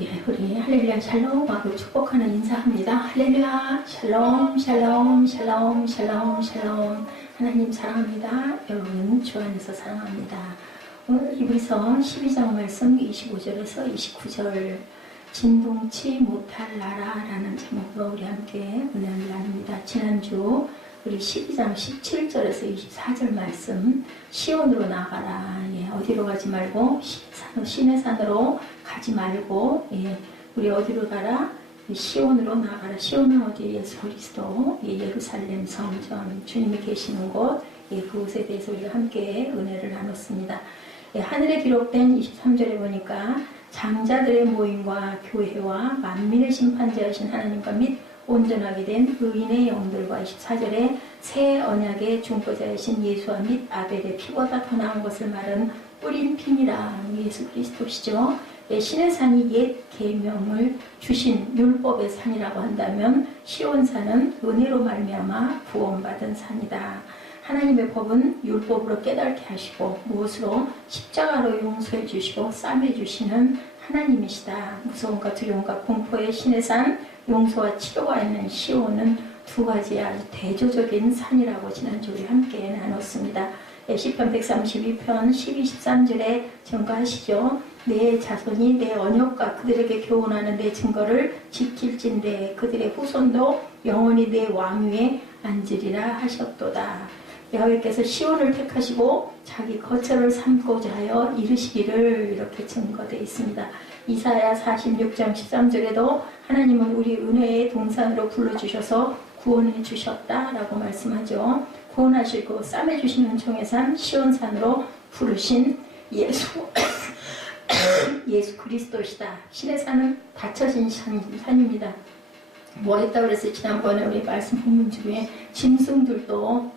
예, 우리 할렐루야 샬롬하고 축복하는 인사합니다. 할렐루야 샬롬 샬롬 샬롬 샬롬 샬롬. 하나님 사랑합니다. 여러분 주 안에서 사랑합니다. 오늘 히브리서 12장 말씀 25절에서 29절 진동치 못할 나라라는 제목으로 우리 함께 은혜를 나눕니다. 지난주 우리 12장 17절에서 24절 말씀 시온으로 나가라. 예, 어디로 가지 말고 신의 산으로 가지 말고 우리 어디로 가라? 시온으로 나가라. 시온은 어디? 예수 그리스도 예루살렘 성전 주님이 계시는 곳 그곳에 대해서 우리가 함께 은혜를 나눴습니다. 하늘에 기록된 23절에 보니까 장자들의 모임과 교회와 만민의 심판자이신 하나님과 및 온전하게 된 의인의 영들과 24절에 새 언약의 중보자이신 예수와 및 아벨의 피보다 더 나은 것을 말은 뿌린 피니라. 예수 그리스도시죠. 신의 산이 옛 계명을 주신 율법의 산이라고 한다면 시온산은 은혜로 말미암아 구원받은 산이다. 하나님의 법은 율법으로 깨닫게 하시고 무엇으로? 십자가로 용서해 주시고 싸매 주시는 하나님이시다. 무서움과 두려움과 공포의 신의 산, 용서와 치료가 있는 시온은 두 가지 아주 대조적인 산이라고 지난주 우리 함께 나눴습니다. 시편 132편 12, 13절에 증거하시죠. 내 자손이 내 언약과 그들에게 교훈하는 내 증거를 지킬진대 그들의 후손도 영원히 내 왕위에 앉으리라 하셨도다. 여호와께서 시온을 택하시고 자기 거처를 삼고자 하여 이르시기를 이렇게 증거되어 있습니다. 이사야 46장 13절에도 하나님은 우리 은혜의 동산으로 불러주셔서 구원해 주셨다라고 말씀하죠. 구원하시고 싸매주시는 종의 산 시온산으로 부르신 예수 그리스도시다. 신의 산은 닫혀진 산입니다. 뭐 했다고 그랬어요? 지난번에 우리 말씀 본문 중에 짐승들도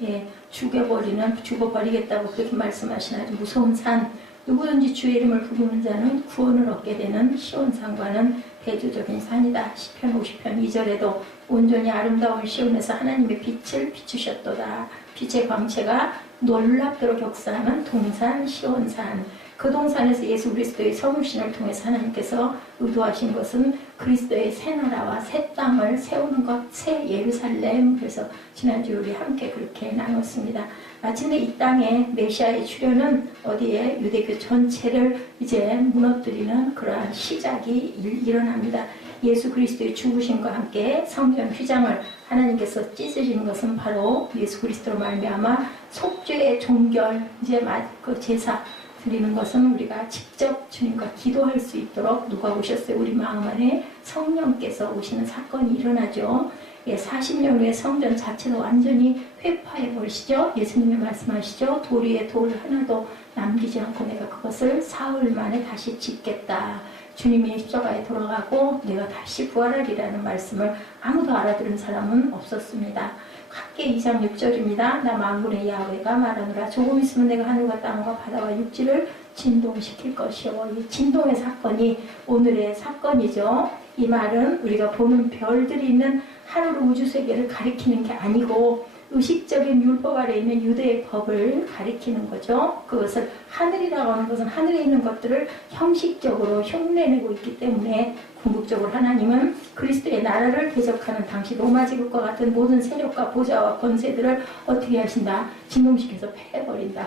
죽어버리겠다고 그렇게 말씀하신 아주 무서운 산. 누구든지 주의 이름을 부르는 자는 구원을 얻게 되는 시온산과는 대조적인 산이다. 시편 50편 2절에도 온전히 아름다운 시온에서 하나님의 빛을 비추셨도다. 빛의 광채가 놀랍도록 역사하는 동산 시온산. 그 동산에서 예수 그리스도의 성육신을 통해서 하나님께서 의도하신 것은 그리스도의 새 나라와 새 땅을 세우는 것, 새 예루살렘. 그래서 지난주 우리 함께 그렇게 나눴습니다. 마침내 이 땅에 메시아의 출현은 어디에? 유대교 전체를 이제 무너뜨리는 그러한 시작이 일어납니다. 예수 그리스도의 죽으심과 함께 성전 휘장을 하나님께서 찢으시는 것은 바로 예수 그리스도로 말미암아 속죄의 종결, 이제 그 제사 드리는 것은 우리가 직접 주님과 기도할 수 있도록 누가 오셨어요? 우리 마음 안에 성령께서 오시는 사건이 일어나죠. 40년 후에 성전 자체도 완전히 회파해 버리시죠. 예수님이 말씀하시죠. 돌 위에 돌 하나도 남기지 않고 내가 그것을 사흘 만에 다시 짓겠다. 주님이 십자가에 돌아가고 내가 다시 부활하리라는 말씀을 아무도 알아들은 사람은 없었습니다. 학계 2장 6절입니다. 나 만군의 야훼가 말하노라. 조금 있으면 내가 하늘과 땅과 바다와 육지를 진동시킬 것이요. 이 진동의 사건이 오늘의 사건이죠. 이 말은 우리가 보는 별들이 있는 하늘 우주세계를 가리키는 게 아니고 의식적인 율법 아래 있는 유대의 법을 가리키는 거죠. 그것을 하늘이라고 하는 것은 하늘에 있는 것들을 형식적으로 흉내내고 있기 때문에 궁극적으로 하나님은 그리스도의 나라를 대적하는 당시 로마 제국과 같은 모든 세력과 보좌와 권세들을 어떻게 하신다? 진동시켜서 패해버린다.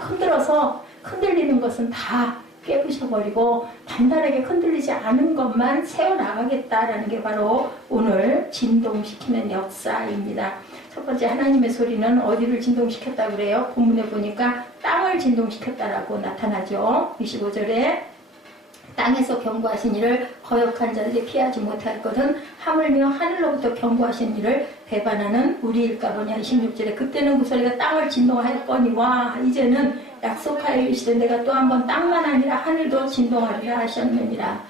흔들리는 것은 다 깨부셔버리고 단단하게 흔들리지 않은 것만 세워나가겠다라는 게 바로 오늘 진동시키는 역사입니다. 첫 번째, 하나님의 소리는 어디를 진동시켰다고 그래요? 본문에 보니까 땅을 진동시켰다라고 나타나죠. 25절에 땅에서 경고하신 이를 거역한 자들이 피하지 못할 것은 하물며 하늘로부터 경고하신 이를 배반하는 우리일까 보냐. 26절에 그때는 그 소리가 땅을 진동할 거니와 이제는 약속하여 이르시되 내가 또 한 번 땅만 아니라 하늘도 진동하리라 하셨느니라.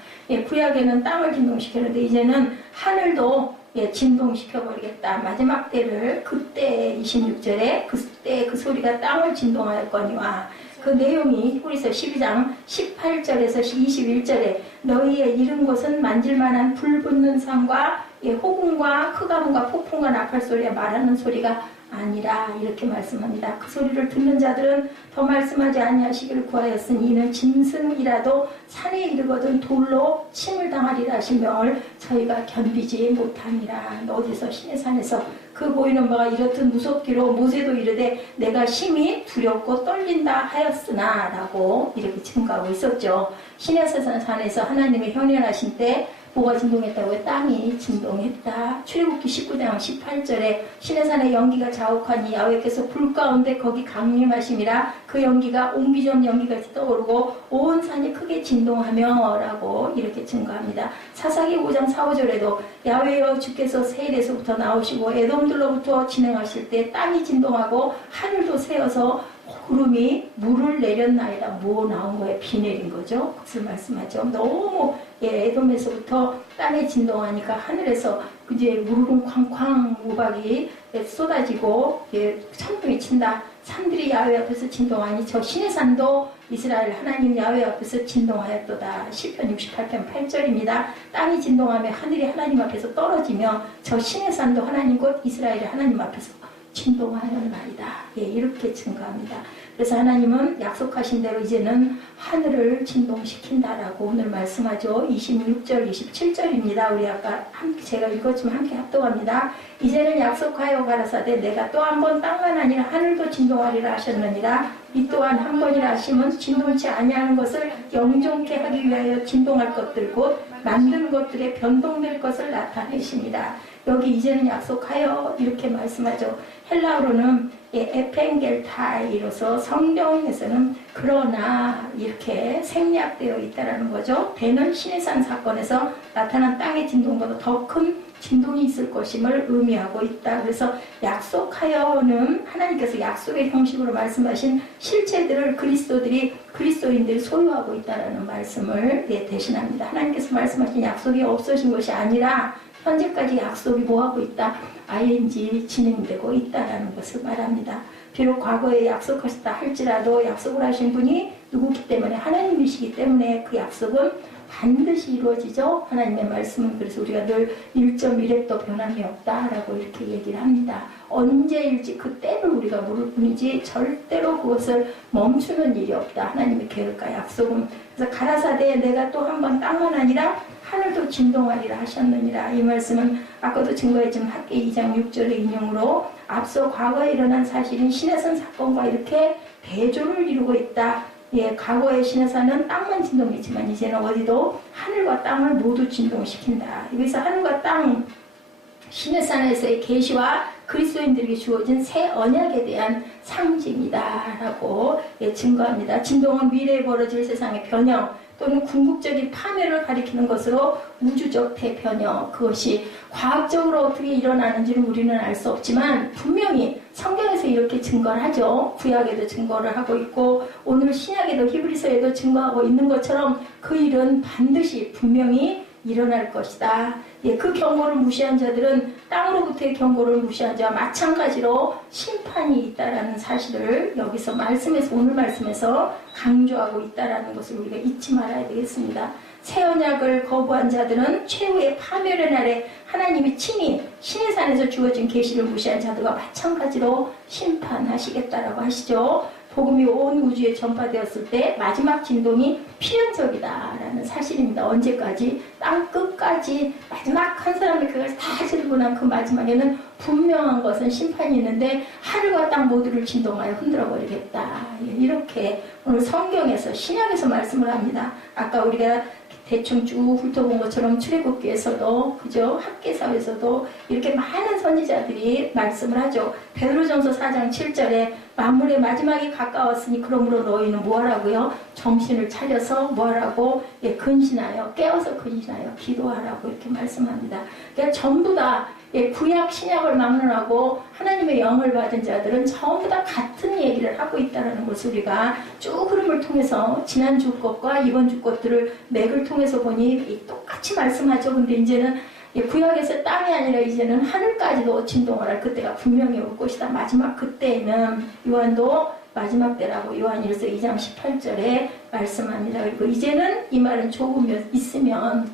구약에는 땅을 진동시켰는데 이제는 하늘도 진동시켜버리겠다. 마지막 때를 그때 26절에 그때 그 소리가 땅을 진동할 거니와 그 내용이 히브리서 12장 18절에서 21절에 너희의 이른 곳은 만질만한 불 붙는 산과 호군과 흑암과 폭풍과 나팔 소리가 말하는 소리가 아니라 이렇게 말씀합니다. 그 소리를 듣는 자들은 더 말씀하지 아니하시기를 구하였으니 이는 짐승이라도 산에 이르거든 돌로 침을 당하리라 하신 명을 저희가 견디지 못하니라. 어디서 시내산에서 그 보이는 바가 이렇듯 무섭기로 모세도 이르되 내가 심히 두렵고 떨린다 하였으나 라고 이렇게 증거하고 있었죠. 시내산에서 하나님의 현현하신 때 뭐가 진동했다고요? 땅이 진동했다. 출애굽기 19장 18절에 시내산의 연기가 자욱하니 야훼께서 불 가운데 거기 강림하심이라. 그 연기가 옹기종 연기같이 떠오르고 온 산이 크게 진동하며 라고 이렇게 증거합니다. 사사기 5장 4, 5절에도 야훼여 주께서 세일에서부터 나오시고 에돔들로부터 진행하실 때 땅이 진동하고 하늘도 새어서 구름이 물을 내렸나이다. 뭐 나온 거예요? 비 내린 거죠. 그것을 말씀하죠. 너무 에돔에서부터 땅에 진동하니까 하늘에서 이제 무르릉 쾅쾅 우박이 쏟아지고 천둥이 친다. 산들이 야훼 앞에서 진동하니 저 시내산도 이스라엘 하나님 야훼 앞에서 진동하였도다. 시편 68편 8절입니다. 땅이 진동하며 하늘이 하나님 앞에서 떨어지며 저 시내산도 하나님 곧 이스라엘의 하나님 앞에서 진동하였나이다. 이렇게 증거합니다. 그래서 하나님은 약속하신 대로 이제는 하늘을 진동시킨다라고 오늘 말씀하죠. 26절, 27절입니다. 우리 아까 제가 읽었지만 함께 합독합니다. 이제는 약속하여 가라사대 내가 또 한 번 땅만 아니라 하늘도 진동하리라 하셨느니라. 이 또한 한 번이라 하심은 진동치 아니하는 것을 영존케 하기 위하여 진동할 것들 곧 만든 것들의 변동될 것을 나타내십니다. 여기 이제는 약속하여 이렇게 말씀하죠. 헬라어로는 에펜겔타이로서 성경에서는 그러나 이렇게 생략되어 있다라는 거죠. 배는 시내산 사건에서 나타난 땅의 진동보다 더 큰 진동이 있을 것임을 의미하고 있다. 그래서 약속하여는 하나님께서 약속의 형식으로 말씀하신 실체들을 그리스도인들이 소유하고 있다라는 말씀을 대신합니다. 하나님께서 말씀하신 약속이 없어진 것이 아니라 현재까지 약속이 뭐하고 있다? ING 진행되고 있다라는 것을 말합니다. 비록 과거에 약속하셨다 할지라도 약속을 하신 분이 누구기 때문에 하나님이시기 때문에 그 약속은 반드시 이루어지죠. 하나님의 말씀은 그래서 우리가 늘 1.1획도 변함이 없다라고 이렇게 얘기를 합니다. 언제일지 그 때를 우리가 물을 뿐이지 절대로 그것을 멈추는 일이 없다. 하나님의 계획과 약속은. 그래서 가라사대 내가 또 한 번 땅만 아니라 하늘도 진동하리라 하셨느니라. 이 말씀은 아까도 증거했지만 학기 2장 6절의 인용으로 앞서 과거에 일어난 사실인 시내산 사건과 이렇게 대조를 이루고 있다. 과거의 시내산은 땅만 진동했지만 이제는 어디도 하늘과 땅을 모두 진동시킨다. 여기서 하늘과 땅, 시내산에서의 계시와 그리스도인들에게 주어진 새 언약에 대한 상징이다라고 증거합니다. 진동은 미래에 벌어질 세상의 변형 또는 궁극적인 파멸을 가리키는 것으로 우주적 대변형, 그것이 과학적으로 어떻게 일어나는지는 우리는 알 수 없지만 분명히 성경에서 이렇게 증거를 하죠. 구약에도 증거를 하고 있고 오늘 신약에도 히브리서에도 증거하고 있는 것처럼 그 일은 반드시 분명히 일어날 것이다. 그 경고를 무시한 자들은 땅으로부터의 경고를 무시한 자와 마찬가지로 심판이 있다라는 사실을 여기서 오늘 말씀에서 강조하고 있다라는 것을 우리가 잊지 말아야 되겠습니다. 새 언약을 거부한 자들은 최후의 파멸의 날에 하나님이 친히 시내산에서 주어진 계시를 무시한 자들과 마찬가지로 심판하시겠다라고 하시죠. 복음이 온 우주에 전파되었을 때 마지막 진동이 필연적이다라는 사실입니다. 언제까지? 땅 끝까지 마지막 한 사람의 그걸 다 지르고 난 그 마지막에는 분명한 것은 심판이 있는데 하늘과 땅 모두를 진동하여 흔들어버리겠다. 이렇게 오늘 성경에서 신약에서 말씀을 합니다. 아까 우리가 대충 쭉 훑어본 것처럼 출애굽기에서도 그죠? 학개서에서도 이렇게 많은 선지자들이 말씀을 하죠. 베드로전서 4장 7절에 만물의 마지막이 가까웠으니 그러므로 너희는 뭐하라고요? 정신을 차려서 뭐하라고? 근신하여 깨어서 근신하여 기도하라고 이렇게 말씀합니다. 그러니까 전부 다 구약 신약을 막론하고 하나님의 영을 받은 자들은 전부 다 같은 얘기를 하고 있다는 것을 우리가 쭉 흐름을 통해서 지난 주 것과 이번 주 것들을 맥을 통해서 보니 똑같이 말씀하죠. 근데 이제는 구약에서 땅이 아니라 이제는 하늘까지도 진동을 할 그때가 분명히 올 것이다. 마지막 그때에는 요한도 마지막 때라고 요한일서 2장 18절에 말씀합니다. 그리고 이제는 이 말은 조금 있으면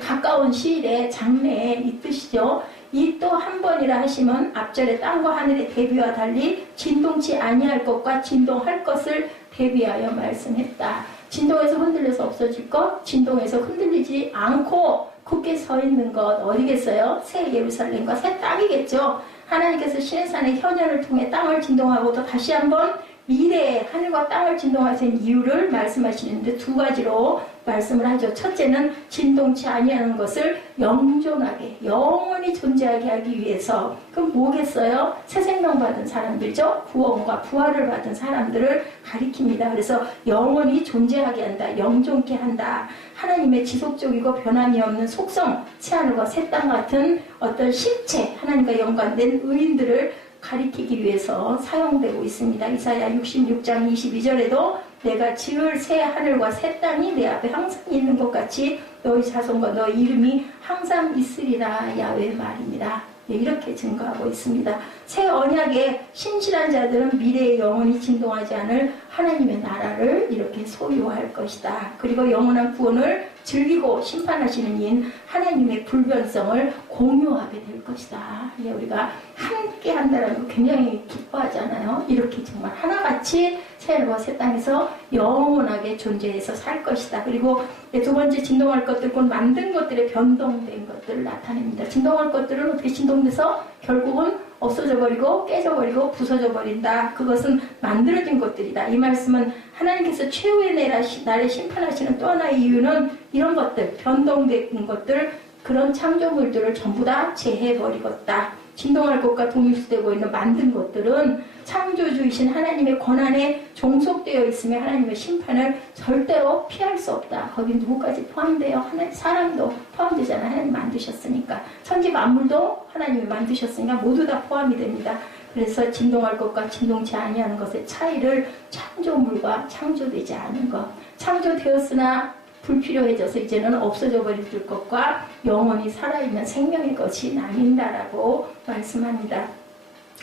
가까운 시일에 장래에 이 뜻이죠. 이 또 한 번이라 하시면 앞절에 땅과 하늘의 대비와 달리 진동치 아니할 것과 진동할 것을 대비하여 말씀했다. 진동에서 흔들려서 없어질 것, 진동에서 흔들리지 않고 굳게 서 있는 것 어디겠어요? 새 예루살렘과 새 땅이겠죠. 하나님께서 시내산의 현현을 통해 땅을 진동하고 또 다시 한번 미래에 하늘과 땅을 진동하신 이유를 말씀하시는데 두 가지로 말씀을 하죠. 첫째는 진동치 아니하는 것을 영존하게 영원히 존재하게 하기 위해서. 그럼 뭐겠어요? 새 생명 받은 사람들이죠. 구원과 부활을 받은 사람들을 가리킵니다. 그래서 영원히 존재하게 한다. 영존케 한다. 하나님의 지속적이고 변함이 없는 속성, 새하늘과 새 땅 같은 어떤 실체, 하나님과 연관된 의인들을 가리키기 위해서 사용되고 있습니다. 이사야 66장 22절에도 내가 지을 새 하늘과 새 땅이 내 앞에 항상 있는 것 같이 너희 자손과 너희 이름이 항상 있으리라 야훼 말입니다. 네, 이렇게 증거하고 있습니다. 새 언약의 신실한 자들은 미래에 영원히 진동하지 않을 하나님의 나라를 이렇게 소유할 것이다. 그리고 영원한 구원을 즐기고 심판하시는 이인 하나님의 불변성을 공유하게 될 것이다. 예, 우리가 함께 한다는 거 굉장히 기뻐하잖아요. 이렇게 정말 하나같이 새하늘과 새 땅에서 영원하게 존재해서 살 것이다. 그리고 두 번째 진동할 것들, 곧 만든 것들의 변동된 것들을 나타냅니다. 진동할 것들은 어떻게 진동돼서 결국은 없어져 버리고 깨져 버리고 부서져 버린다. 그것은 만들어진 것들이다. 이 말씀은 하나님께서 최후의 날에 심판하시는 또 하나의 이유는 이런 것들, 변동된 것들, 그런 창조물들을 전부 다 제해버리겠다. 진동할 것과 동일시되고 있는 만든 것들은 창조주이신 하나님의 권한에 종속되어 있으며 하나님의 심판을 절대로 피할 수 없다. 거기 누구까지 포함돼요? 하나님, 사람도 포함되잖아요. 하나님 만드셨으니까. 천지 만물도 하나님이 만드셨으니까 모두 다 포함이 됩니다. 그래서 진동할 것과 진동치 아니하는 것의 차이를 창조물과 창조되지 않은 것. 창조되었으나 불필요해져서 이제는 없어져 버릴 것과 영원히 살아있는 생명의 것이 나뉜다라고 말씀합니다.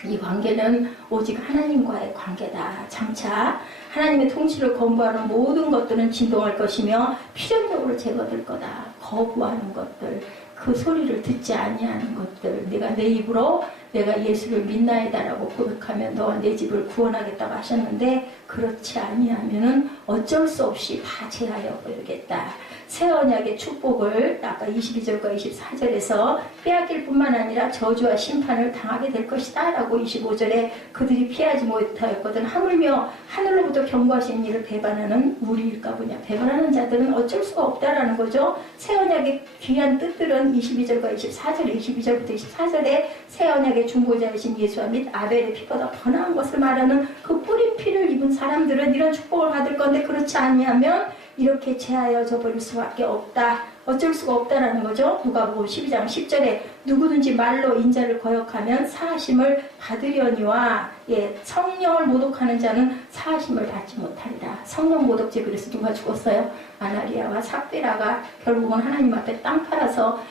이 관계는 오직 하나님과의 관계다. 장차 하나님의 통치를 거부하는 모든 것들은 진동할 것이며 필연적으로 제거될 거다. 거부하는 것들, 그 소리를 듣지 아니하는 것들, 내가 내 입으로 내가 예수를 믿나이다라고 고백하면 너와 내 집을 구원하겠다고 하셨는데 그렇지 아니하면은 어쩔 수 없이 다 제하여 버리겠다. 새 언약의 축복을 아까 22절과 24절에서 빼앗길 뿐만 아니라 저주와 심판을 당하게 될 것이다 라고 25절에 그들이 피하지 못하였거든. 하물며 하늘로부터 경고하신 이를 배반하는 우리일까 보냐. 배반하는 자들은 어쩔 수가 없다라는 거죠. 새 언약의 귀한 뜻들은 22절과 24절에 22절부터 24절에 새 언약의 중보자이신 예수와 및 아벨의 피보다 더 나은 것을 말하는 그 뿌린 피를 입은 사람들은 이런 축복을 받을 건데 그렇지 아니하면 이렇게 제하여져 버릴 수밖에 없다. 어쩔 수가 없다라는 거죠. 누가복음 12장 10절에 누구든지 말로 인자를 거역하면 사하심을 받으려니와 성령을 모독하는 자는 사하심을 받지 못하리라. 성령 모독죄. 그래서 누가 죽었어요? 아나리아와 삽비라가 결국은 하나님 앞에 땅 팔아서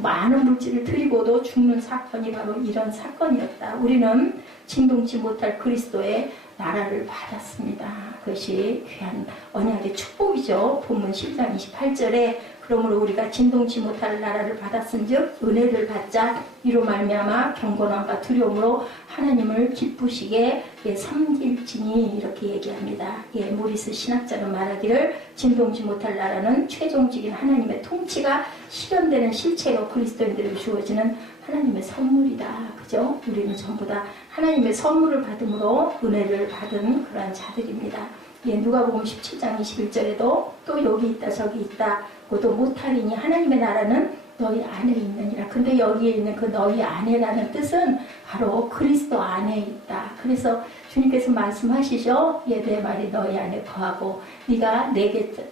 많은 물질을 드리고도 죽는 사건이 바로 이런 사건이었다. 우리는 진동치 못할 그리스도의 나라를 받았습니다. 그것이 귀한 언약의 축복이죠. 본문 10장 28절에 그러므로 우리가 진동치 못할 나라를 받았은즉 은혜를 받자 이로 말미암아 경건함과 두려움으로 하나님을 기쁘시게 섬길지니 이렇게 얘기합니다. 모리스 신학자는 말하기를 진동치 못할 나라는 최종적인 하나님의 통치가 실현되는 실체로 그리스도인들에게 주어지는 하나님의 선물이다. 그죠? 우리는 전부 다 하나님의 선물을 받음으로 은혜를 받은 그러한 자들입니다. 누가복음 17장 21절에도 또 여기 있다 저기 있다 또 못하리니 하나님의 나라는 너희 안에 있느니라. 근데 여기에 있는 그 너희 안에라는 뜻은 바로 그리스도 안에 있다. 그래서 주님께서 말씀하시죠. 내 말이 너희 안에 거하고 네가 내게 딱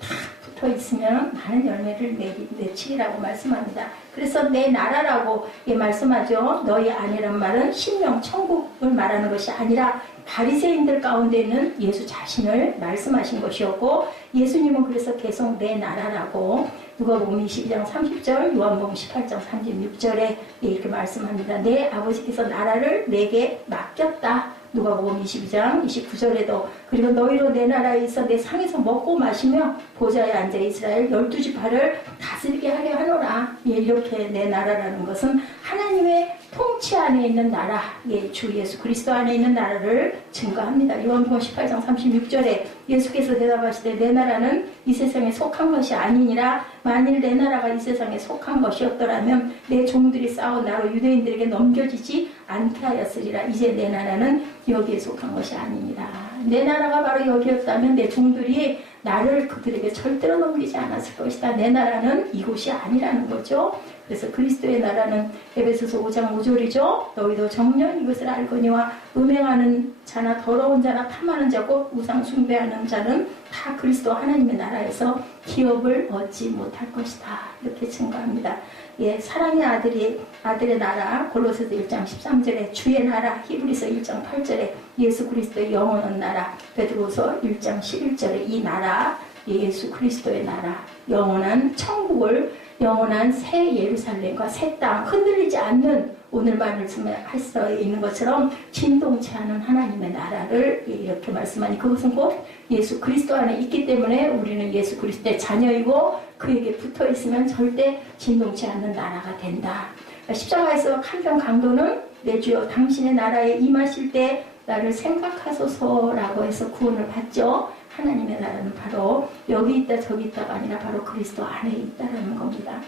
붙어 있으면 많은 열매를 맺히리라고 말씀합니다. 그래서 내 나라라고 말씀하죠. 너희 안에란 말은 신령 천국을 말하는 것이 아니라 바리새인들 가운데는 예수 자신을 말씀하신 것이었고 예수님은 그래서 계속 내 나라라고 누가복음 22장 30절 요한복음 18장 36절에 이렇게 말씀합니다. 내 아버지께서 나라를 내게 맡겼다. 누가복음 22장 29절에도 그리고 너희로 내 나라에 있어 내 상에서 먹고 마시며 보좌에 앉아 이스라엘 12지파를 다스리게 하려 하노라. 예, 이렇게 내 나라라는 것은 하나님의 통치 안에 있는 나라, 예, 주 예수 그리스도 안에 있는 나라를 증거합니다. 요한복음 18장 36절에 예수께서 대답하시되 내 나라는 이 세상에 속한 것이 아니니라. 만일 내 나라가 이 세상에 속한 것이었더라면 내 종들이 싸워 나로 유대인들에게 넘겨지지 않게 하였으리라. 이제 내 나라는 여기에 속한 것이 아니니라. 내 나라가 바로 여기였다면 내 종들이 나를 그들에게 절대로 넘기지 않았을 것이다. 내 나라는 이곳이 아니라는 거죠. 그래서 그리스도의 나라는 에베소서 5장 5절이죠. 너희도 정녕 이것을 알거니와 음행하는 자나 더러운 자나 탐하는 자고 우상 숭배하는 자는 다 그리스도 하나님의 나라에서 기업을 얻지 못할 것이다. 이렇게 증거합니다. 예, 사랑의 아들의 나라 골로새서 1장 13절에 주의 나라 히브리서 1장 8절에 예수 그리스도의 영원한 나라 베드로서 1장 11절에 이 나라 예수 그리스도의 나라 영원한 천국을 영원한 새 예루살렘과 새 땅 흔들리지 않는 오늘 말씀할 수 있는 것처럼 진동치 않은 하나님의 나라를 이렇게 말씀하니 그것은 곧 예수 그리스도 안에 있기 때문에 우리는 예수 그리스도의 자녀이고 그에게 붙어 있으면 절대 진동치 않는 나라가 된다. 십자가에서 한편 강도는 내 주여 당신의 나라에 임하실 때 나를 생각하소서라고 해서 구원을 받죠. 하나님의 나라는 바로 여기 있다 저기 있다가 아니라 바로 그리스도 안에 있다라는 겁니다.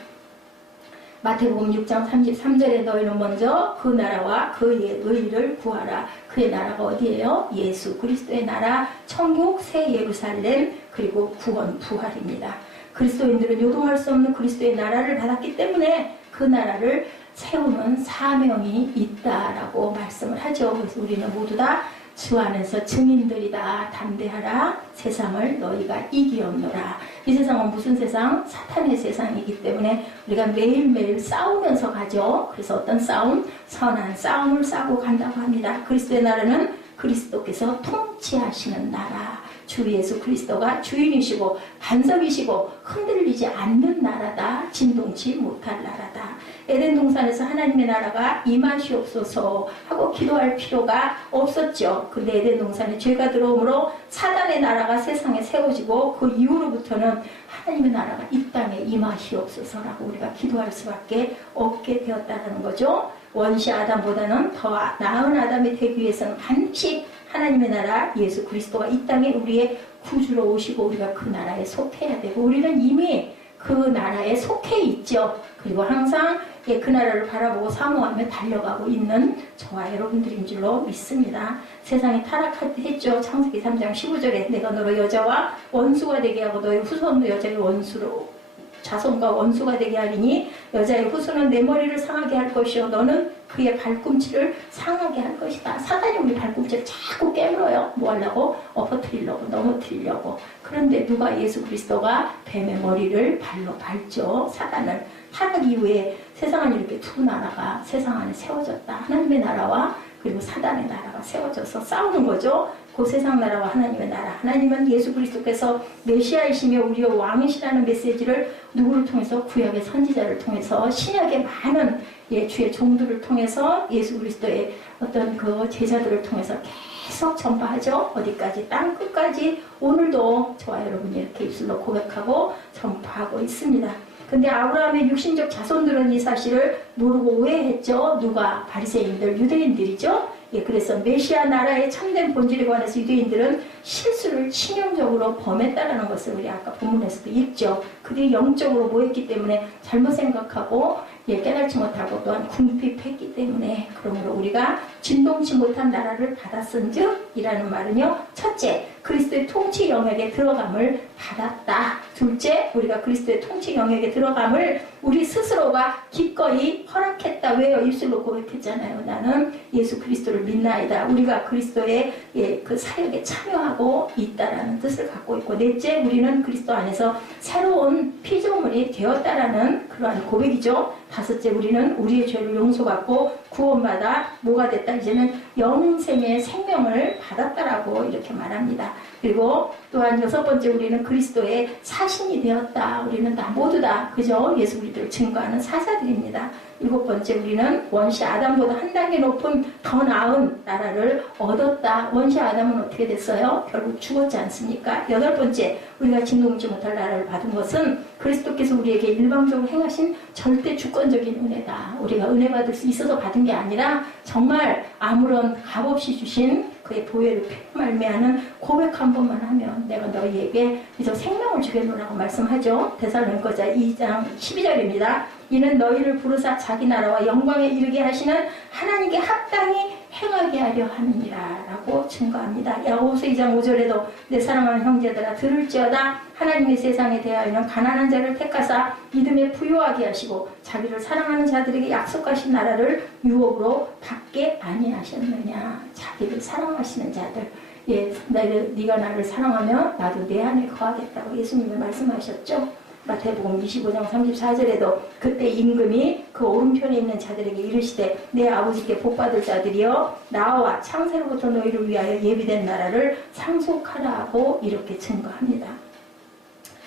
마태복음 6장 33절에 너희는 먼저 그 나라와 그의 의를 구하라. 그의 나라가 어디예요? 예수 그리스도의 나라, 천국, 새 예루살렘, 그리고 구원, 부활입니다. 그리스도인들은 요동할 수 없는 그리스도의 나라를 받았기 때문에 그 나라를 세우는 사명이 있다라고 말씀을 하죠. 그래서 우리는 모두 다 주 안에서 증인들이다. 담대하라. 세상을 너희가 이기었노라. 이 세상은 무슨 세상? 사탄의 세상이기 때문에 우리가 매일매일 싸우면서 가죠. 그래서 어떤 싸움? 선한 싸움을 싸고 간다고 합니다. 그리스도의 나라는 그리스도께서 통치하시는 나라. 주 예수 그리스도가 주인이시고 반석이시고 흔들리지 않는 나라다. 진동치 못할 나라다. 에덴 동산에서 하나님의 나라가 임하시옵소서 하고 기도할 필요가 없었죠. 근데 에덴 동산에 죄가 들어오므로 사단의 나라가 세상에 세워지고 그 이후로부터는 하나님의 나라가 이 땅에 임하시옵소서라고 우리가 기도할 수밖에 없게 되었다는 거죠. 원시 아담보다는 더 나은 아담이 되기 위해서는 반드시 하나님의 나라 예수 그리스도가 이 땅에 우리의 구주로 오시고 우리가 그 나라에 속해야 되고 우리는 이미 그 나라에 속해 있죠. 그리고 항상 그 나라를 바라보고 사모하며 달려가고 있는 저와 여러분들인 줄로 믿습니다. 세상이 타락했죠. 창세기 3장 15절에 내가 너로 여자와 원수가 되게 하고 너의 후손도 여자의 원수로 자손과 원수가 되게 하리니 여자의 후손은 내 머리를 상하게 할 것이요 너는 그의 발꿈치를 상하게 할 것이다. 사단이 우리 발꿈치를 자꾸 깨물어요. 뭐 하려고? 엎어뜨리려고, 넘어뜨리려고. 그런데 누가 예수 그리스도가 뱀의 머리를 발로 밟죠. 사단을. 타락 이후에 세상 안에 이렇게 두 나라가 세상 안에 세워졌다. 하나님의 나라와 그리고 사단의 나라가 세워져서 싸우는 거죠. 그 세상 나라와 하나님의 나라. 하나님은 예수 그리스도께서 메시아이시며 우리의 왕이시라는 메시지를 누구를 통해서? 구약의 선지자를 통해서 신약의 많은 주의 종들을 통해서 예수 그리스도의 어떤 그 제자들을 통해서 계속 전파하죠. 어디까지? 땅 끝까지 오늘도 저와 여러분이 이렇게 입술로 고백하고 전파하고 있습니다. 근데 아브라함의 육신적 자손들은 이 사실을 모르고 오해했죠. 누가? 바리새인들, 유대인들이죠. 그래서 메시아 나라의 참된 본질에 관해서 유대인들은 실수를 치명적으로 범했다라는 것을 우리 아까 본문에서도 읽죠. 그들이 영적으로 모였기 때문에 잘못 생각하고 깨달지 못하고 또한 궁핍했기 때문에 그러므로 우리가 진동치 못한 나라를 받았은즉 이라는 말은요. 첫째, 그리스도의 통치 영역에 들어감을 받았다. 둘째, 우리가 그리스도의 통치 영역에 들어감을 우리 스스로가 기꺼이 허락했다. 왜요? 입술로 고백했잖아요. 나는 예수 그리스도를 믿나이다. 우리가 그리스도의 그 사역에 참여하고 있다라는 뜻을 갖고 있고 넷째, 우리는 그리스도 안에서 새로운 피조물이 되었다라는 그러한 고백이죠. 다섯째, 우리는 우리의 죄를 용서받고 구원받아 뭐가 됐다? 이제는 영생의 생명을 받았다라고 이렇게 말합니다. 그리고 또한 여섯 번째, 우리는 그리스도의 사신이 되었다. 우리는 다 모두 다 그저 예수 그리스도를 증거하는 사자들입니다. 일곱 번째, 우리는 원시 아담보다 한 단계 높은 더 나은 나라를 얻었다. 원시 아담은 어떻게 됐어요? 결국 죽었지 않습니까? 여덟 번째, 우리가 진동치 못할 나라를 받은 것은 그리스도께서 우리에게 일방적으로 행하신 절대 주권적인 은혜다. 우리가 은혜 받을 수 있어서 받은 게 아니라 정말 아무런 값 없이 주신 그의 보혈을 말미암는 고백 한 번만 하면 내가 너희에게 이제 생명을 주겠노라고 말씀하죠. 데살로니가서 2장 12절입니다. 이는 너희를 부르사 자기 나라와 영광에 이르게 하시는 하나님께 합당히 행하게 하려 함이니라 라고 증거합니다. 야고보서 2장 5절에도 내 사랑하는 형제들아 들을지어다 하나님의 세상에 대하여는 가난한 자를 택하사 믿음에 부요하게 하시고 자기를 사랑하는 자들에게 약속하신 나라를 유업으로 받게 아니하셨느냐. 자기를 사랑하시는 자들, 네가 나를 사랑하면 나도 내 안에 거하겠다고 예수님이 말씀하셨죠. 마태복음 25장 34절에도 그때 임금이 그 오른편에 있는 자들에게 이르시되 내 아버지께 복받을 자들이여 나와 창세로부터 너희를 위하여 예비된 나라를 상속하라 하고 이렇게 증거합니다.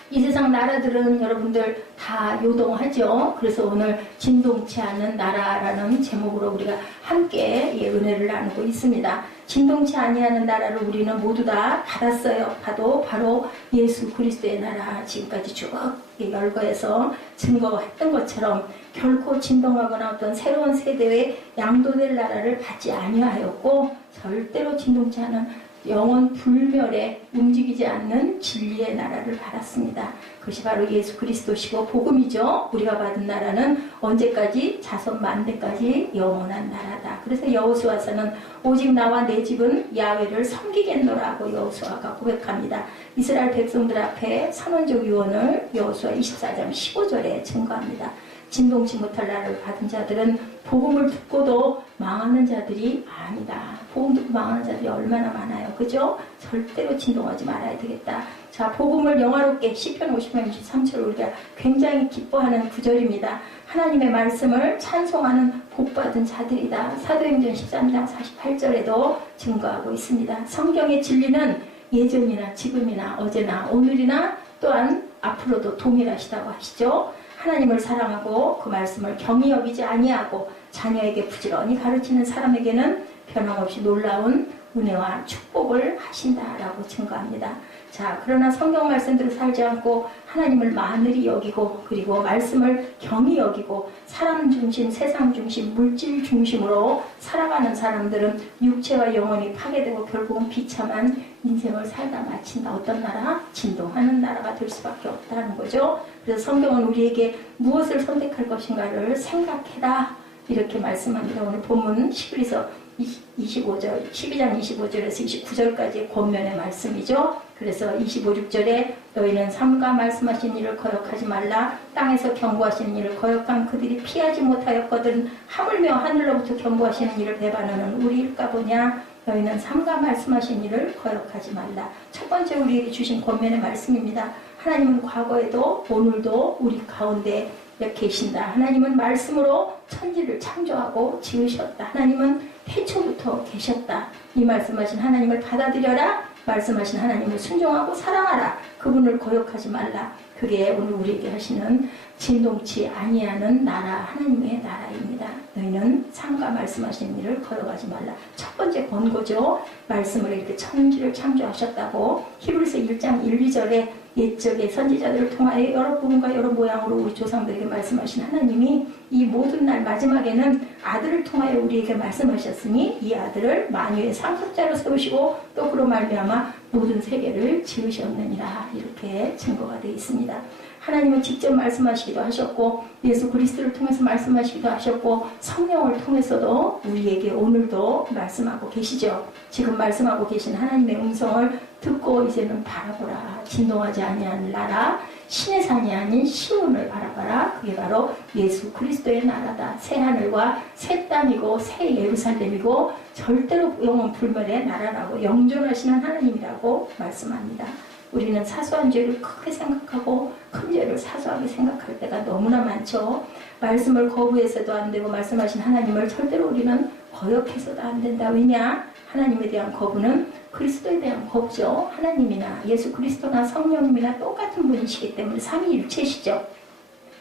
이 세상 나라들은 여러분들 다 요동하죠. 그래서 오늘 진동치 않는 나라라는 제목으로 우리가 함께 은혜를 나누고 있습니다. 진동치 아니하는 나라를 우리는 모두 다 받았어요. 바로 예수 그리스도의 나라. 지금까지 쭉 열거해서 증거했던 것처럼 결코 진동하거나 어떤 새로운 세대의 양도될 나라를 받지 아니하였고 절대로 진동치 않은 영원 불멸에 움직이지 않는 진리의 나라를 받았습니다. 그것이 바로 예수 그리스도시고 복음이죠. 우리가 받은 나라는 언제까지? 자손 만대까지 영원한 나라다. 그래서 여호수아서는 오직 나와 내 집은 야훼를 섬기겠노라고 여호수아가 고백합니다. 이스라엘 백성들 앞에 선언적 유언을 여호수아 24장 15절에 증거합니다. 진동치 못할 나라를 받은 자들은 복음을 듣고도 망하는 자들이 아니다. 복음 듣고 망하는 자들이 얼마나 많아요. 그죠? 절대로 진동하지 말아야 되겠다. 자, 복음을 영화롭게 시편 50편 23절 우리가 굉장히 기뻐하는 구절입니다. 하나님의 말씀을 찬송하는 복받은 자들이다. 사도행전 13장 48절에도 증거하고 있습니다. 성경의 진리는 예전이나 지금이나 어제나 오늘이나 또한 앞으로도 동일하시다고 하시죠. 하나님을 사랑하고 그 말씀을 경히 여기지 아니하고 자녀에게 부지런히 가르치는 사람에게는 변함없이 놀라운 은혜와 축복을 하신다라고 증거합니다. 자, 그러나 성경 말씀대로 살지 않고 하나님을 만으리 여기고 그리고 말씀을 경히 여기고 사람 중심, 세상 중심, 물질 중심으로 살아가는 사람들은 육체와 영혼이 파괴되고 결국은 비참한 인생을 살다 마친다. 어떤 나라? 진동하는 나라가 될 수밖에 없다는 거죠. 그래서 성경은 우리에게 무엇을 선택할 것인가를 생각해라 이렇게 말씀합니다. 오늘 본문 히브리서 12장 25절에서 29절까지 권면의 말씀이죠. 그래서 25, 6절에 너희는 삼가 말씀하신 일을 거역하지 말라. 땅에서 경고하시는 일을 거역한 그들이 피하지 못하였거든 하물며 하늘로부터 경고하시는 일을 배반하는 우리일까 보냐. 너희는 삼가 말씀하신 일을 거역하지 말라. 첫 번째 우리에게 주신 권면의 말씀입니다. 하나님은 과거에도 오늘도 우리 가운데 계신다. 하나님은 말씀으로 천지를 창조하고 지으셨다. 하나님은 태초부터 계셨다. 이 말씀하신 하나님을 받아들여라. 말씀하신 하나님을 순종하고 사랑하라. 그분을 거역하지 말라. 그게 오늘 우리에게 하시는 진동치 아니하는 나라, 하나님의 나라입니다. 너희는 삼가 말씀하신 일을 거역하지 말라. 첫 번째 권고죠. 말씀을 이렇게 천지를 창조하셨다고 히브리서 1장 1, 2절에 옛적의 선지자들을 통하여 여러 부분과 여러 모양으로 우리 조상들에게 말씀하신 하나님이 이 모든 날 마지막에는 아들을 통하여 우리에게 말씀하셨으니 이 아들을 만유의 상속자로 세우시고 또 그로 말미암아 모든 세계를 지으셨느니라. 이렇게 증거가 되어 있습니다. 하나님은 직접 말씀하시기도 하셨고 예수 그리스도를 통해서 말씀하시기도 하셨고 성령을 통해서도 우리에게 오늘도 말씀하고 계시죠. 지금 말씀하고 계신 하나님의 음성을 듣고 이제는 바라보라. 진동하지 아니하는 나라, 신의 산이 아닌 시온을 바라봐라. 그게 바로 예수 그리스도의 나라다. 새 하늘과 새 땅이고 새 예루살렘이고 절대로 영원 불멸의 나라라고 영존하시는 하나님이라고 말씀합니다. 우리는 사소한 죄를 크게 생각하고 큰 죄를 사소하게 생각할 때가 너무나 많죠. 말씀을 거부해서도 안 되고 말씀하신 하나님을 절대로 우리는 거역해서도 안 된다. 왜냐? 하나님에 대한 거부는 그리스도에 대한 거부죠. 하나님이나 예수 그리스도나 성령님이나 똑같은 분이시기 때문에 삼위일체시죠.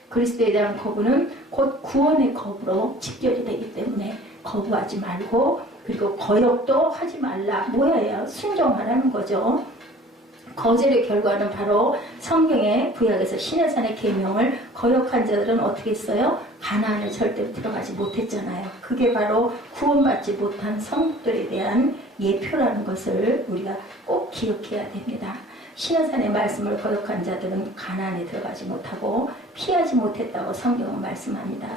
그리스도에 대한 거부는 곧 구원의 거부로 직결이 되기 때문에 거부하지 말고, 그리고 거역도 하지 말라. 뭐예요? 순종하라는 거죠. 거절의 결과는 바로 성경의 구약에서 시내산의 계명을 거역한 자들은 어떻게 했어요? 가나안에 절대로 들어가지 못했잖아요. 그게 바로 구원받지 못한 성도들에 대한 예표라는 것을 우리가 꼭 기억해야 됩니다. 시내산의 말씀을 거역한 자들은 가나안에 들어가지 못하고 피하지 못했다고 성경은 말씀합니다.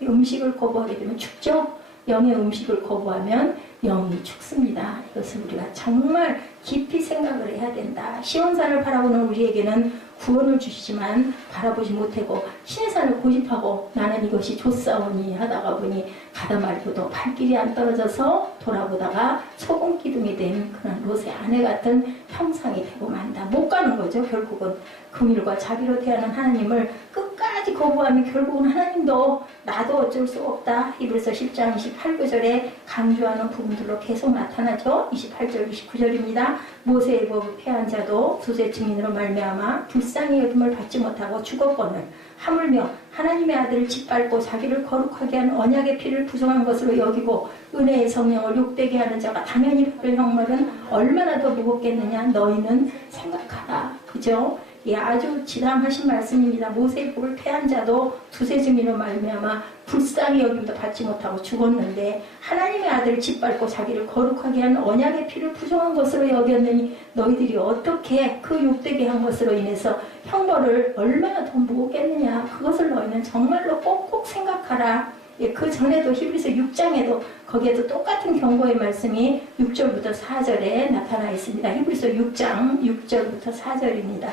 음식을 거부하게 되면 죽죠. 영의 음식을 거부하면 영이 죽습니다. 이것을 우리가 정말 깊이 생각을 해야 된다. 시온산을 바라보는 우리에게는 구원을 주시지만 바라보지 못하고 시내산을 고집하고 나는 이것이 좋사오니 하다가 보니 가다 말고도 발길이 안 떨어져서 돌아보다가 소금기둥이 된 그런 롯의 아내 같은 형상이 되고 만다. 못 가는 거죠. 결국은 긍휼과 자비로 대하는 하나님을 끝까지 거부하면 결국은 하나님도 나도 어쩔 수 없다. 히브리서 10장 28구절에 강조하는 부분들로 계속 나타나죠. 28절 29절입니다. 모세의 법을 폐한 자도 두세 증인으로 말미암아 불쌍히 여김을 받지 못하고 죽었거늘 하물며 하나님의 아들을 짓밟고 자기를 거룩하게 한 언약의 피를 부정한 것으로 여기고 은혜의 성령을 욕되게 하는 자가 당연히 받을 형벌은 얼마나 더 무겁겠느냐. 너희는 생각하라. 그죠? 예, 아주 지당하신 말씀입니다. 모세의 법을 폐한 자도 두세 증인으로 말미암아 불쌍히 여김도 받지 못하고 죽었는데 하나님의 아들을 짓밟고 자기를 거룩하게 한 언약의 피를 부정한 것으로 여겼느니 너희들이 어떻게 그 욕되게 한 것으로 인해서 형벌을 얼마나 더 무겁겠느냐. 그것을 너희는 정말로 꼭꼭 생각하라. 예, 그 전에도 히브리서 6장에도 거기에도 똑같은 경고의 말씀이 6절부터 4절에 나타나 있습니다. 히브리서 6장 6절부터 4절입니다.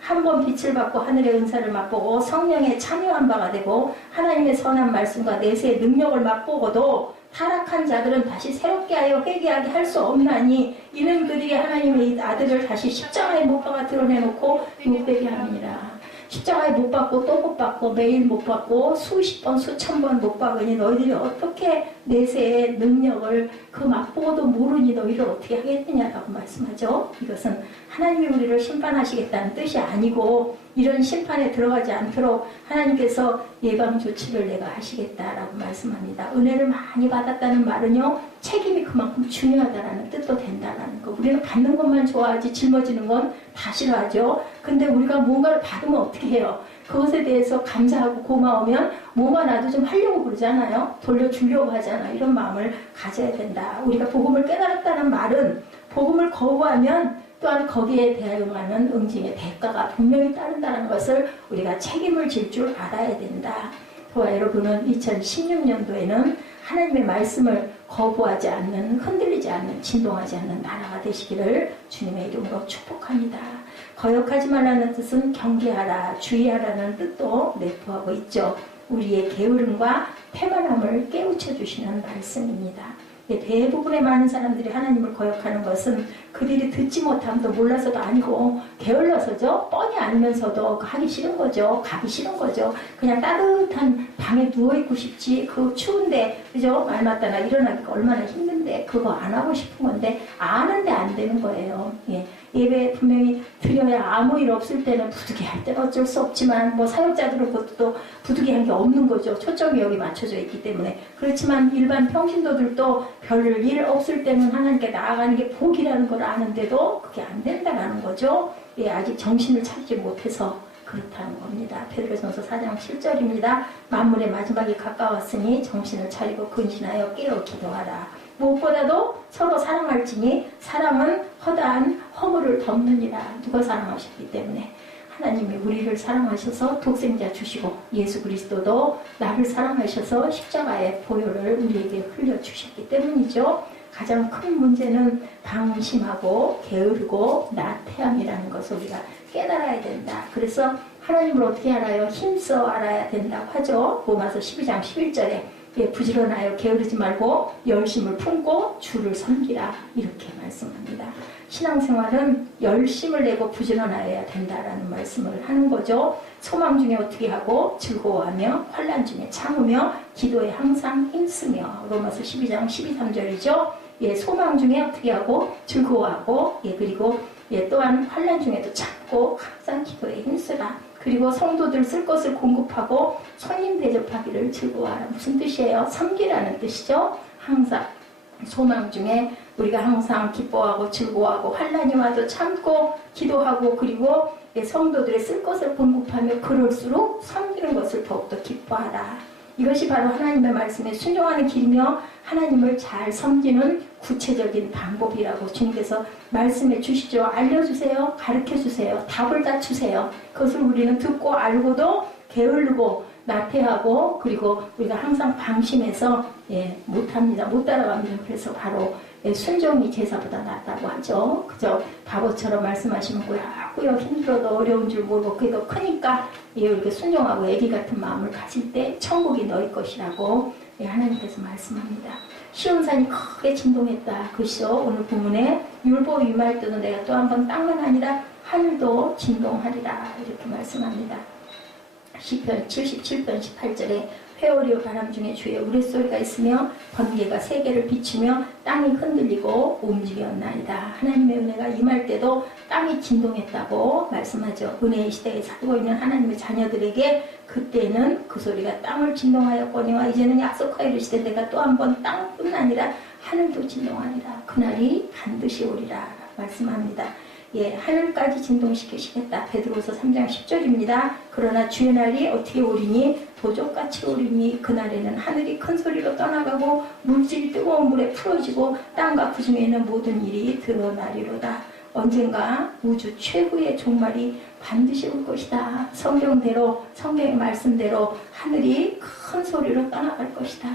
한 번 빛을 받고 하늘의 은사를 맛보고 성령에 참여한 바가 되고 하나님의 선한 말씀과 내세의 능력을 맛보고도 타락한 자들은 다시 새롭게 하여 회개하게 할 수 없나니 이는 그들이 하나님의 아들을 다시 십자가에 못 박아 드러내놓고 욕되게 함이니라. 십자가에 못 박고 또 못 박고 매일 못 박고 수십 번 수천 번 못 박으니 너희들이 어떻게 내세의 능력을 그 맛보고도 모르니 너희를 어떻게 하겠느냐라고 말씀하죠. 이것은 하나님이 우리를 심판하시겠다는 뜻이 아니고 이런 심판에 들어가지 않도록 하나님께서 예방 조치를 내가 하시겠다라고 말씀합니다. 은혜를 많이 받았다는 말은요, 책임이 그만큼 중요하다라는 뜻도 된다라는 거. 우리는 받는 것만 좋아하지 짊어지는 건 다 싫어하죠. 근데 우리가 뭔가를 받으면 어떻게 해요? 그것에 대해서 감사하고 고마우면 뭔가 나도 좀 하려고 그러잖아요. 돌려주려고 하잖아요. 이런 마음을 가져야 된다. 우리가 복음을 깨달았다는 말은 복음을 거부하면 또한 거기에 대응하는 응징의 대가가 분명히 따른다는 것을 우리가 책임을 질 줄 알아야 된다. 저와 여러분은 2016년도에는 하나님의 말씀을 거부하지 않는, 흔들리지 않는, 진동하지 않는 나라가 되시기를 주님의 이름으로 축복합니다. 거역하지 말라는 뜻은 경계하라, 주의하라는 뜻도 내포하고 있죠. 우리의 게으름과 패만함을 깨우쳐 주시는 말씀입니다. 대부분의 많은 사람들이 하나님을 거역하는 것은 그들이 듣지 못함도 몰라서도 아니고 게을러서죠. 뻔히 알면서도 하기 싫은 거죠. 가기 싫은 거죠. 그냥 따뜻한 방에 누워있고 싶지. 그 추운데 그죠? 말 맞다나 일어나기가 얼마나 힘든데 그거 안 하고 싶은 건데 아는데 안 되는 거예요. 예. 예배 분명히 드려야 아무 일 없을 때는 부득이할 때는 어쩔 수 없지만 뭐 사역자들은 그것도 부득이한 게 없는 거죠. 초점이 여기 맞춰져 있기 때문에. 그렇지만 일반 평신도들도 별 일 없을 때는 하나님께 나아가는 게 복이라는 걸 아는데도 그게 안 된다는 거죠. 예, 아직 정신을 차리지 못해서 그렇다는 겁니다. 베드로전서 4장 7절입니다. 만물의 마지막이 가까웠으니 정신을 차리고 근신하여 깨어 기도하라. 무엇보다도 서로 사랑할지니 사랑은 허다한 허물을 덮느니라. 누가 사랑하셨기 때문에 하나님이 우리를 사랑하셔서 독생자 주시고 예수 그리스도도 나를 사랑하셔서 십자가의 보혈을 우리에게 흘려주셨기 때문이죠. 가장 큰 문제는 방심하고 게으르고 나태함이라는 것을 우리가 깨달아야 된다. 그래서 하나님을 어떻게 알아요? 힘써 알아야 된다고 하죠. 로마서 12장 11절에 부지런하여 게으르지 말고 열심을 품고 주를 섬기라 이렇게 말씀합니다. 신앙생활은 열심을 내고 부지런하여야 된다라는 말씀을 하는 거죠. 소망 중에 어떻게 하고 즐거워하며 환난 중에 참으며 기도에 항상 힘쓰며 로마서 12장 12, 3절이죠. 소망 중에 어떻게 하고 즐거워하고 그리고 또한 환난 중에도 참고 항상 기도에 힘쓰라. 그리고 성도들 쓸 것을 공급하고 손님 대접하기를 즐거워하라. 무슨 뜻이에요? 섬기라는 뜻이죠. 항상 소망 중에 우리가 항상 기뻐하고 즐거워하고 환난이 와도 참고 기도하고 그리고 성도들의 쓸 것을 공급하며 그럴수록 섬기는 것을 더욱더 기뻐하라. 이것이 바로 하나님의 말씀에 순종하는 길이며 하나님을 잘 섬기는 구체적인 방법이라고 주님께서 말씀해 주시죠. 알려주세요. 가르쳐주세요. 답을 다 주세요. 그것을 우리는 듣고 알고도 게으르고 나태하고 그리고 우리가 항상 방심해서 못합니다. 못 따라갑니다. 그래서 바로 순종이 제사보다 낫다고 하죠. 그저 바보처럼 말씀하시면 꾸역꾸역 힘들어도 어려운 줄 모르고 그게 더 크니까 이렇게 순종하고 애기 같은 마음을 가질 때 천국이 너희 것이라고 하나님께서 말씀합니다. 시온산이 크게 진동했다. 그것이요. 오늘 본문에 율보 위말도도 내가 또 한 번 땅만 아니라 하늘도 진동하리라 이렇게 말씀합니다. 시편 77편 18절에 회오리와 바람 중에 주의 우레소리가 있으며 번개가 세계를 비추며 땅이 흔들리고 움직였나이다. 하나님의 은혜가 임할 때도 땅이 진동했다고 말씀하죠. 은혜의 시대에 살고 있는 하나님의 자녀들에게 그때는 그 소리가 땅을 진동하였거니와 이제는 약속하여 이르시되 내가 또 한 번 땅뿐 아니라 하늘도 진동하리라. 그날이 반드시 오리라 말씀합니다. 하늘까지 진동시키시겠다. 베드로서 3장 10절입니다. 그러나 주의 날이 어떻게 오리니 도적같이 오리니 그날에는 하늘이 큰 소리로 떠나가고 물질이 뜨거운 물에 풀어지고 땅과 그 중에 있는 모든 일이 드러나리로다. 언젠가 우주 최후의 종말이 반드시 올 것이다. 성경대로 성경의 말씀대로 하늘이 큰 소리로 떠나갈 것이다.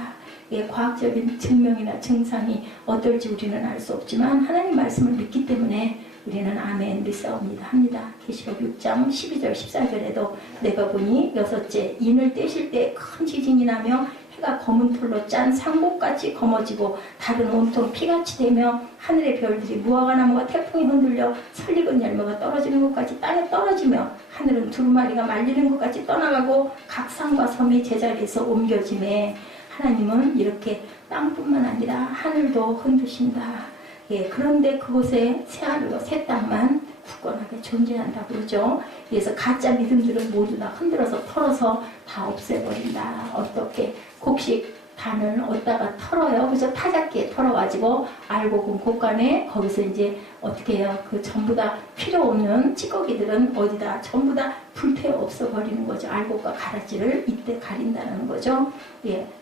과학적인 증명이나 증상이 어떨지 우리는 알 수 없지만 하나님 말씀을 믿기 때문에 우리는 아멘 믿사옵니다 합니다. 계시록 6장 12절 14절에도 내가 보니 여섯째 인을 떼실 때 큰 지진이 나며 해가 검은 털로 짠 상복같이 검어지고 달은 온통 피같이 되며 하늘의 별들이 무화과 나무가 태풍이 흔들려 설익은 열매가 떨어지는 것까지 땅에 떨어지며 하늘은 두루마리가 말리는 것까지 떠나가고 각 산과 섬이 제자리에서 옮겨지매 하나님은 이렇게 땅뿐만 아니라 하늘도 흔드신다. 그런데 그곳에 새하늘과 새 땅만 굳건하게 존재한다고 그러죠. 그래서 가짜 믿음들은 모두 다 흔들어서 털어서 다 없애버린다. 어떻게 곡식 단을 얻다가 털어요. 그래서 타작기에 털어가지고 알고 본 곳간에 거기서 이제 어떻게 해요. 그 전부 다 필요 없는 찌꺼기들은 어디다 전부 다 불태워 없어버리는 거죠. 알곡과 가라지를 이때 가린다는 거죠.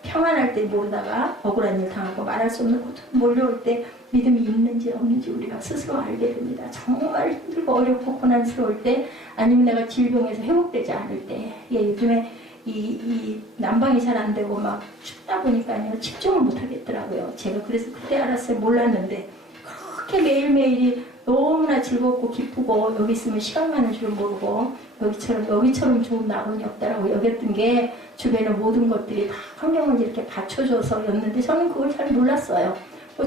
평안할 때 모르다가 억울한 일 당하고 말할 수 없는 고통 몰려올 때 믿음이 있는지 없는지 우리가 스스로 알게 됩니다. 정말 힘들고 어렵고 고난스러울 때 아니면 내가 질병에서 회복되지 않을 때 요즘에 이 난방이 잘 안 되고 막 춥다 보니까요 집중을 못 하겠더라고요. 제가 그래서 그때 알았어요. 몰랐는데 그렇게 매일매일이 너무나 즐겁고 기쁘고 여기 있으면 시간 가는 줄 모르고 여기처럼 좋은 낙원이 없다라고 여겼던 게 주변의 모든 것들이 다 환경을 이렇게 받쳐줘서였는데 저는 그걸 잘 몰랐어요.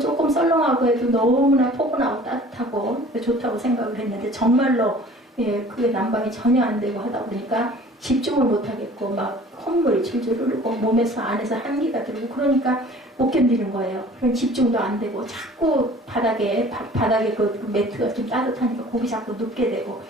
조금 썰렁하고 해도 너무나 포근하고 따뜻하고 좋다고 생각을 했는데 정말로 그게 난방이 전혀 안 되고 하다 보니까 집중을 못하겠고 막 콧물이 줄줄 흐르고 몸에서 안에서 한기가 들고 그러니까 못 견디는 거예요. 그럼 집중도 안 되고 자꾸 바닥에 그 매트가 좀 따뜻하니까 거기 자꾸 눕게 되고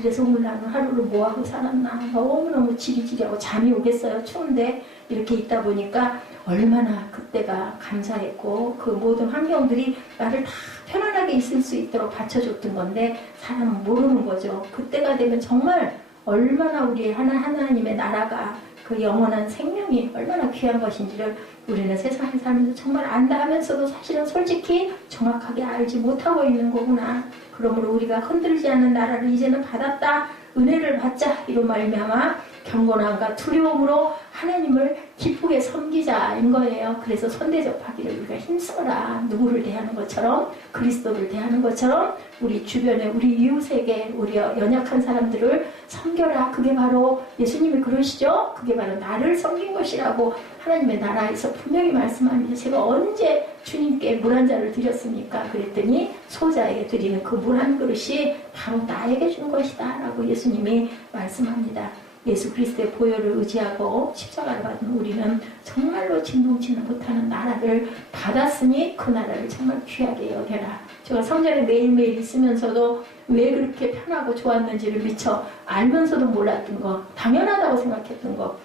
이래서 오늘 나는 하루를 뭐하고 살았나 너무너무 지리지리하고 잠이 오겠어요. 추운데 이렇게 있다 보니까 얼마나 그때가 감사했고 그 모든 환경들이 나를 다 편안하게 있을 수 있도록 받쳐줬던 건데 사람은 모르는 거죠. 그때가 되면 정말 얼마나 우리 하나님의 나라가 그 영원한 생명이 얼마나 귀한 것인지를 우리는 세상에 살면서 정말 안다 하면서도 사실은 솔직히 정확하게 알지 못하고 있는 거구나. 그러므로 우리가 흔들리지 않는 나라를 이제는 받았다. 은혜를 받자. 이런 말미암아 경건함과 두려움으로 하나님을 기쁘게 섬기자인 거예요. 그래서 손대접하기를 우리가 힘써라. 누구를 대하는 것처럼, 그리스도를 대하는 것처럼 우리 주변에 우리 이웃에게 우리 연약한 사람들을 섬겨라. 그게 바로 예수님이 그러시죠. 그게 바로 나를 섬긴 것이라고 하나님의 나라에서 분명히 말씀합니다. 제가 언제 주님께 물 한 잔을 드렸습니까? 그랬더니 소자에게 드리는 그 물 한 그릇이 바로 나에게 준 것이다 라고 예수님이 말씀합니다. 예수 그리스도의 보혈을 의지하고 십자가를 받은 우리는 정말로 진동치는 못하는 나라를 받았으니 그 나라를 정말 귀하게 여겨라. 제가 성전에 매일매일 있으면서도 왜 그렇게 편하고 좋았는지를 미처 알면서도 몰랐던 거, 당연하다고 생각했던 거,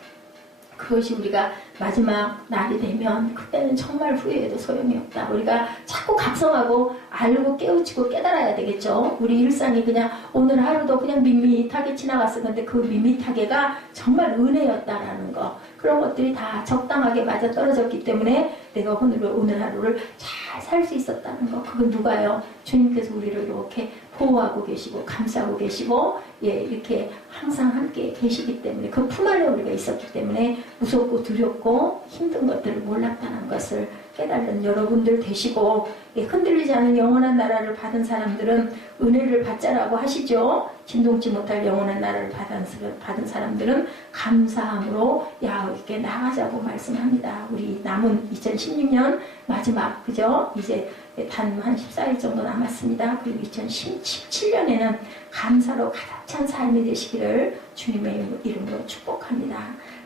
그것이 우리가 마지막 날이 되면 그때는 정말 후회해도 소용이 없다. 우리가 자꾸 각성하고 알고 깨우치고 깨달아야 되겠죠. 우리 일상이 그냥 오늘 하루도 그냥 밋밋하게 지나갔었는데 그 밋밋하게가 정말 은혜였다라는 거. 그런 것들이 다 적당하게 맞아떨어졌기 때문에 내가 오늘 하루를 잘 살 수 있었다는 거. 그건 누가요? 주님께서 우리를 이렇게 보호하고 계시고 감싸고 계시고 이렇게 항상 함께 계시기 때문에 그 품 안에 우리가 있었기 때문에 무섭고 두렵고 힘든 것들을 몰랐다는 것을 깨달은 여러분들 되시고 흔들리지 않은 영원한 나라를 받은 사람들은 은혜를 받자라고 하시죠. 진동치 못할 영원한 나라를 받은 사람들은 감사함으로 야훼께 나가자고 말씀합니다. 우리 남은 2016년 마지막 그죠? 이제 단 한 14일 정도 남았습니다. 그리고 2017년에는 감사로 가득 찬 삶이 되시기를 주님의 이름으로 축복합니다.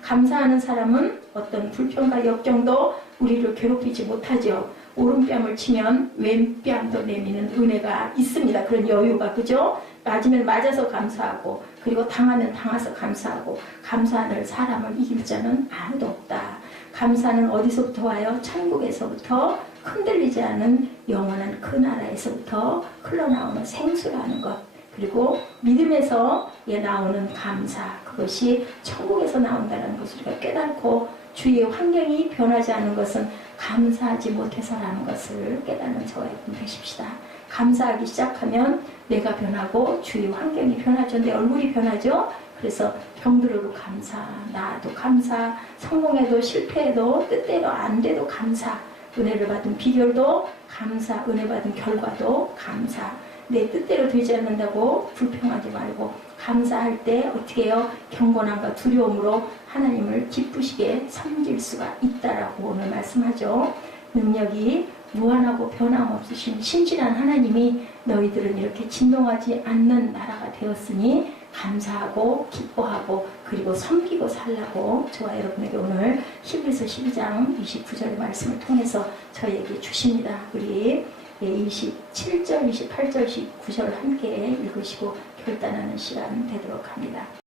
감사하는 사람은 어떤 불평과 역경도 우리를 괴롭히지 못하죠. 오른뺨을 치면 왼뺨도 내미는 은혜가 있습니다. 그런 여유가 그죠? 맞으면 맞아서 감사하고 그리고 당하면 당해서 감사하고 감사할 사람을 이길 자는 아무도 없다. 감사는 어디서부터 와요? 천국에서부터 흔들리지 않은 영원한 그 나라에서부터 흘러나오는 생수라는 것. 그리고 믿음에서 나오는 감사, 그것이 천국에서 나온다는 것을 우리가 깨닫고 주위의 환경이 변하지 않은 것은 감사하지 못해서라는 것을 깨닫는 저와 여러분 되십시다. 감사하기 시작하면 내가 변하고 주위 환경이 변하죠. 내 얼굴이 변하죠. 그래서 병들어도 감사, 나도 감사, 성공해도 실패해도 뜻대로 안 돼도 감사, 은혜를 받은 비결도 감사, 은혜 받은 결과도 감사. 내 뜻대로 되지 않는다고 불평하지 말고 감사할 때 어떻게 해요? 경건함과 두려움으로 하나님을 기쁘시게 섬길 수가 있다라고 오늘 말씀하죠. 능력이 무한하고 변함없으신 신실한 하나님이 너희들은 이렇게 진동하지 않는 나라가 되었으니 감사하고 기뻐하고 그리고 섬기고 살라고 저와 여러분에게 오늘 히브리서 12장 29절 말씀을 통해서 저희에게 주십니다. 우리 27절, 28절, 29절 함께 읽으시고 결단하는 시간 되도록 합니다.